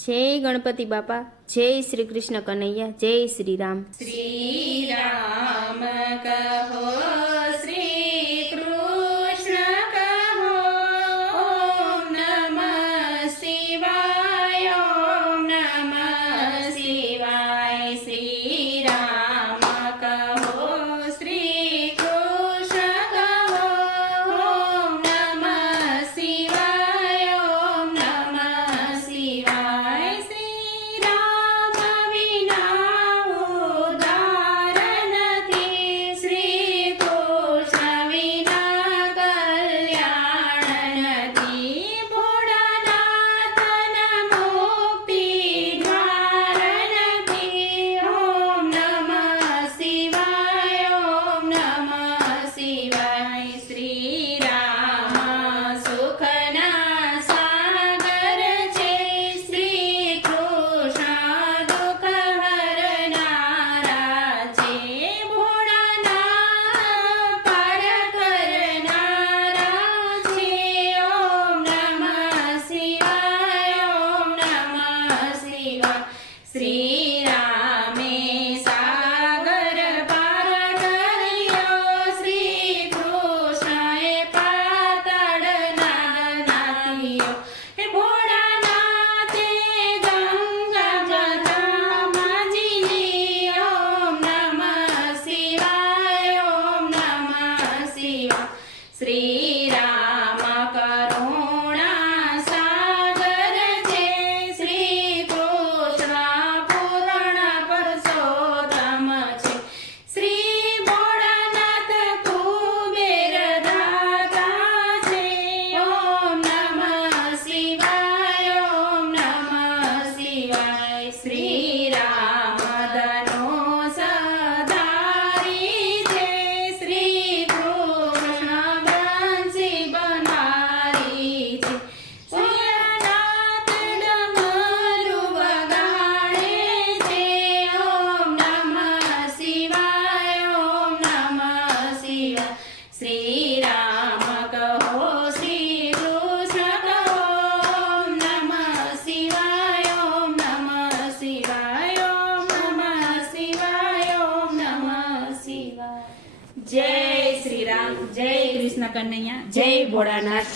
જય ગણપતિ બાપા, જય શ્રી કૃષ્ણ કનૈયા, જય શ્રી રામ. શ્રી રામ કહો, શ્રી કૃષ્ણ કહો, ઓમ નમઃ શિવાય, ઓમ નમઃ શિવાય. શ્રી રામ કહો, શ્રી કૃષ્ણ કહો, ઓમ નમઃ શિવાય, ઓમ નમઃ શિવાય. શ્રી રામ વિના ઉદ્ધાર નથી, શ્રી કૃષ્ણ વિના કલ્યાણ નથી. ભોળાનાથના મુક્તિ દ્વાર નથી. ઓમ નમઃ શિવાય, ઓમ નમઃ શિવાય. શ્રી રામ સુખના સાગર છે, શ્રી કૃષ્ણ દુઃખ હરનારા છે. ભોળાનાથ પાર કરનારા છે. ઓમ નમઃ શિવાય, ઓમ નમઃ શિવાય. શ્રી રામે સાગર પાર કર્યો, શ્રી કૃષ્ણએ પાતાળ નાથિયો. હે ભોળાનાથે ગંગામાં ધામજીની. ઓમ નમઃ શિવાય, ઓમ નમઃ શિવાય. શ્રી રામ કરુણા સાગર છે, શ્રી કૃષ્ણ પૂર્ણ પુરુષોત્તમ છે. શ્રી ભોળાનાથ કુબેર દાતા છે. ઓમ નમઃ શિવાય, ઓમ નમઃ શિવાય. શ્રી રામ ધનુષ ધારી છે, શ્રી કૃષ્ણ બંસી બનારી છે. ભોળાનાથ ડમરુ વગાડે છે. ઓમ નમઃ શિવાય, ઓમ નમઃ શિવાય. શ્રી રામ કહો, શ્રી કૃષ્ણ કહો, ઓમ નમઃ શિવાય, ઓમ નમઃ શિવાય, ઓમ નમઃ શિવાય, ઓમ નમઃ શિવાય. જય શ્રી રામ, જય કૃષ્ણ કનૈયા, જય ભોળાનાથ.